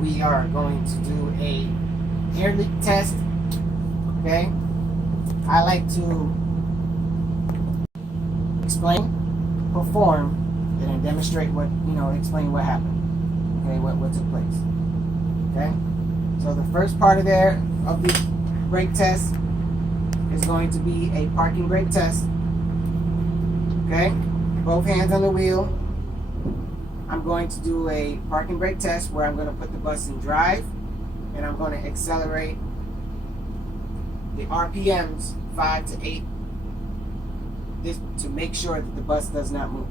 we are going to do a air leak test. Okay, I like to explain, perform, and then demonstrate what, explain what happened. Okay, what took place. Okay, so the first part of the brake test is going to be a parking brake test. Okay, both hands on the wheel. I'm going to do a parking brake test where I'm going to put the bus in drive, and I'm going to accelerate the RPMs 5 to 8 this to make sure that the bus does not move.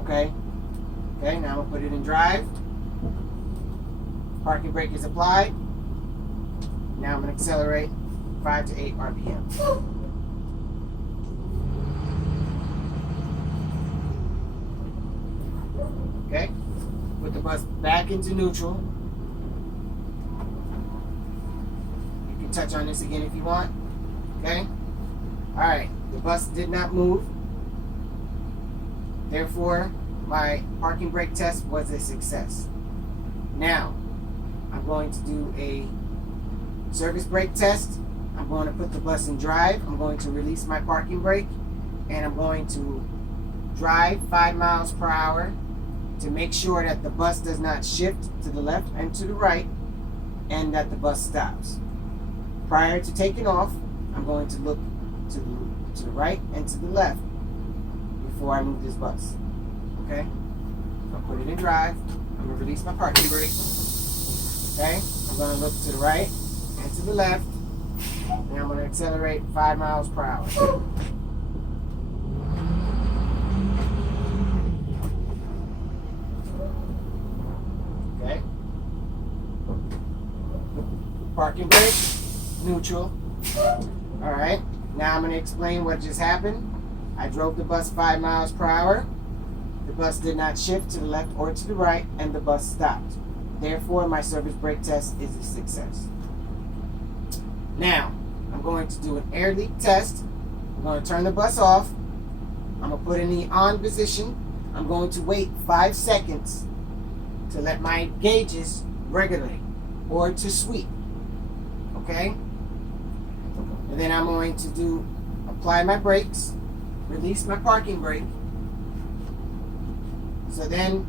Okay, now I'm going to put it in drive. Parking brake is applied. Now I'm going to accelerate 5 to 8 RPM. Okay, put the bus back into neutral. You can touch on this again if you want. Okay, all right, the bus did not move. Therefore, my parking brake test was a success. Now, I'm going to do a service brake test. I'm going to put the bus in drive. I'm going to release my parking brake, and I'm going to drive 5 miles per hour to make sure that the bus does not shift to the left and to the right, and that the bus stops. Prior to taking off, I'm going to look to the right and to the left before I move this bus. Okay? I'll put it in drive. I'm going to release my parking brake. Okay? I'm going to look to the right and to the left, and I'm going to accelerate 5 miles per hour. Okay? Parking brake, neutral. Alright, now I'm going to explain what just happened. I drove the bus 5 miles per hour. The bus did not shift to the left or to the right, and the bus stopped. Therefore, my service brake test is a success. Now, I'm going to do an air leak test. I'm going to turn the bus off. I'm going to put in the on position. I'm going to wait 5 seconds to let my gauges regulate or to sweep. Okay? And then I'm going to apply my brakes, release my parking brake. So then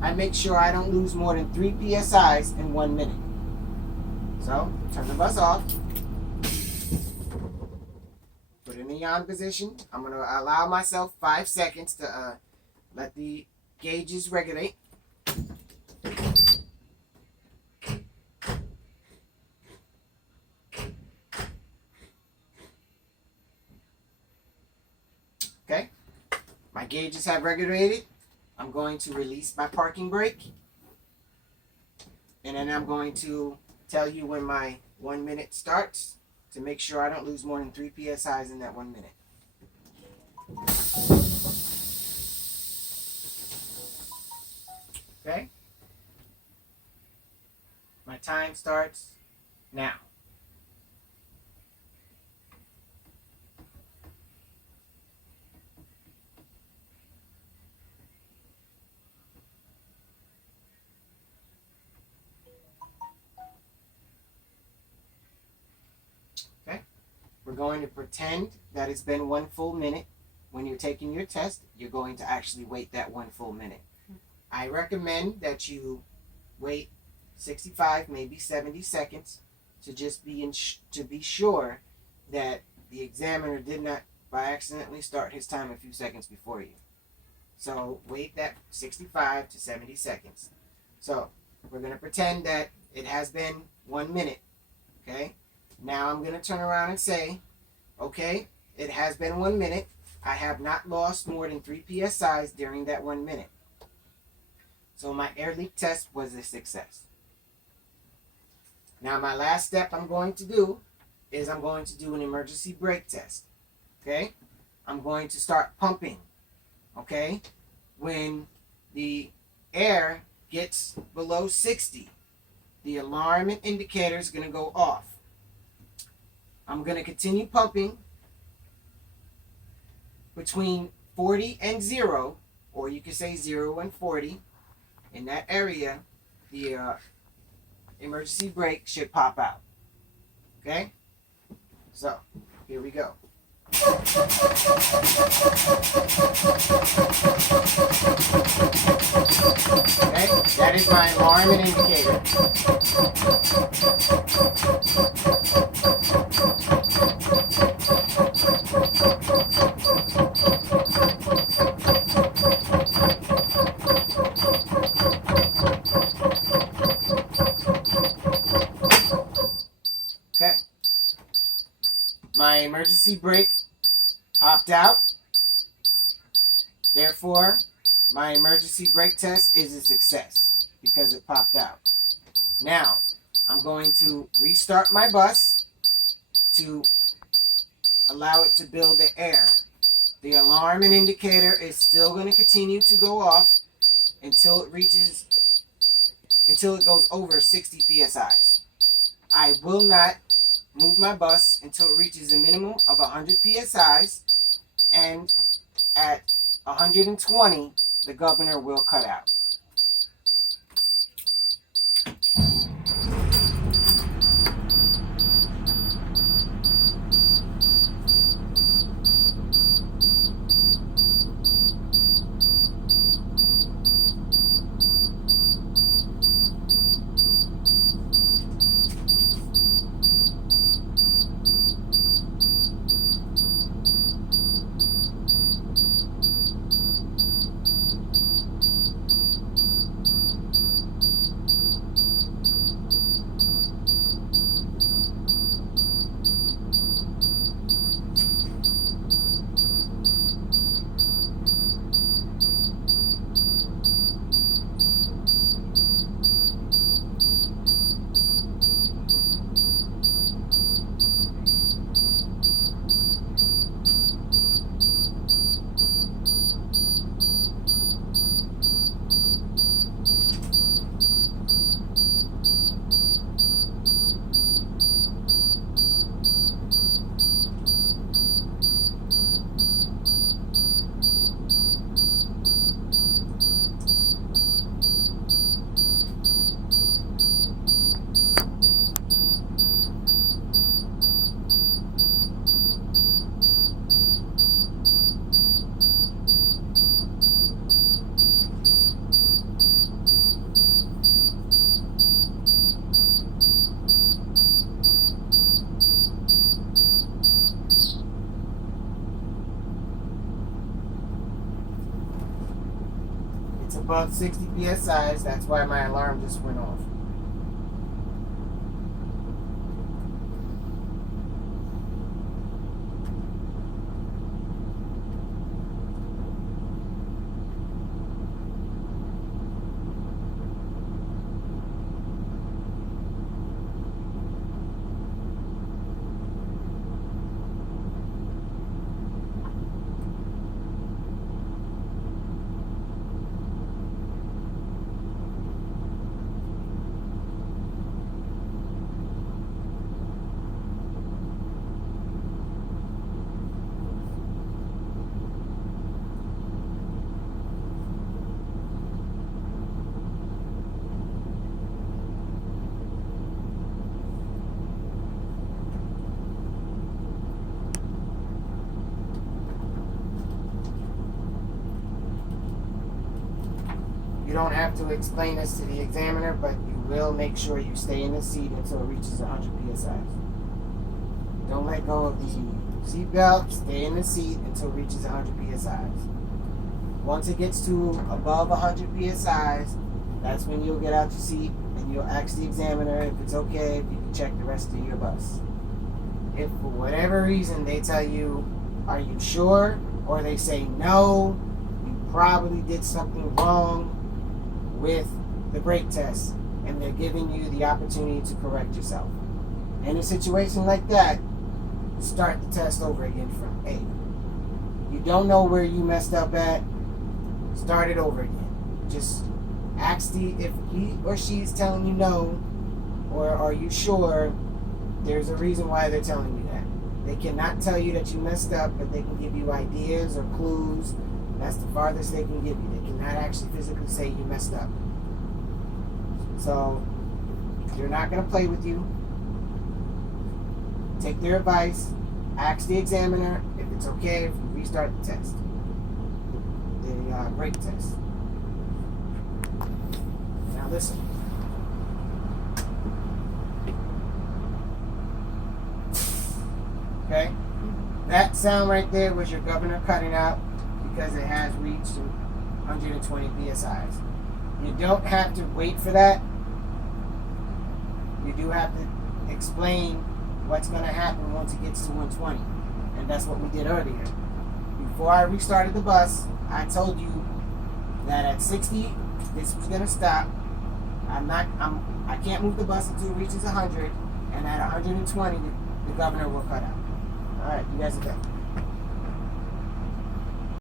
I make sure I don't lose more than 3 PSIs in 1 minute. So, turn the bus off. Put it in the on position. I'm going to allow myself 5 seconds to let the gauges regulate. Okay, my gauges have regulated. I'm going to release my parking brake, and then I'm going to tell you when my 1 minute starts to make sure I don't lose more than 3 PSIs in that 1 minute. Okay, my time starts now. We're going to pretend that it's been 1 full minute. When you're taking your test, you're going to actually wait that 1 full minute. I recommend that you wait 65, maybe 70 seconds to just to be sure that the examiner did not by accidentally start his time a few seconds before you. So wait that 65 to 70 seconds. So we're going to pretend that it has been 1 minute. Okay? Now I'm going to turn around and say, okay, it has been 1 minute. I have not lost more than 3 PSIs during that 1 minute. So my air leak test was a success. Now my last step I'm going to do is I'm going to do an emergency brake test. Okay? I'm going to start pumping. Okay? When the air gets below 60, the alarm and indicator is going to go off. I'm going to continue pumping between 40 and 0, or you can say 0 and 40. In that area, the emergency brake should pop out. Okay? So, here we go. Okay, that is my alarm and indicator. Okay. My emergency brake popped out. Therefore, my emergency brake test is a success because it popped out. Now, I'm going to restart my bus to allow it to build the air. The alarm and indicator is still going to continue to go off until it goes over 60 psi's. I will not move my bus until it reaches a minimum of 100 psi's, and at 120 the governor will cut out. It's above 60 psi's, that's why my alarm just went off. You don't have to explain this to the examiner, but you will make sure you stay in the seat until it reaches 100 psi's. Don't let go of the seat belt. Stay in the seat until it reaches 100 psi's. Once it gets to above 100 psi's, that's when you'll get out your seat and you'll ask the examiner if it's okay if you can check the rest of your bus. If for whatever reason they tell you, are you sure? Or they say no, you probably did something wrong with the brake test, and they're giving you the opportunity to correct yourself. In a situation like that, start the test over again from A. You don't know where you messed up at, start it over again. Just ask if he or she is telling you no, or are you sure, there's a reason why they're telling you that. They cannot tell you that you messed up, but they can give you ideas or clues. That's the farthest they can give you. They cannot actually physically say you messed up. So They're not going to play with you. Take their advice. Ask the examiner if it's okay if you restart the test, the brake test. Now listen. Okay? That sound right there was your governor cutting out because it has reached 120 psi's. You don't have to wait for that. You do have to explain what's going to happen once it gets to 120. And that's what we did earlier. Before I restarted the bus, I told you that at 60, this was going to stop. I can't move the bus until it reaches 100. And at 120, the governor will cut out. All right, you guys are done.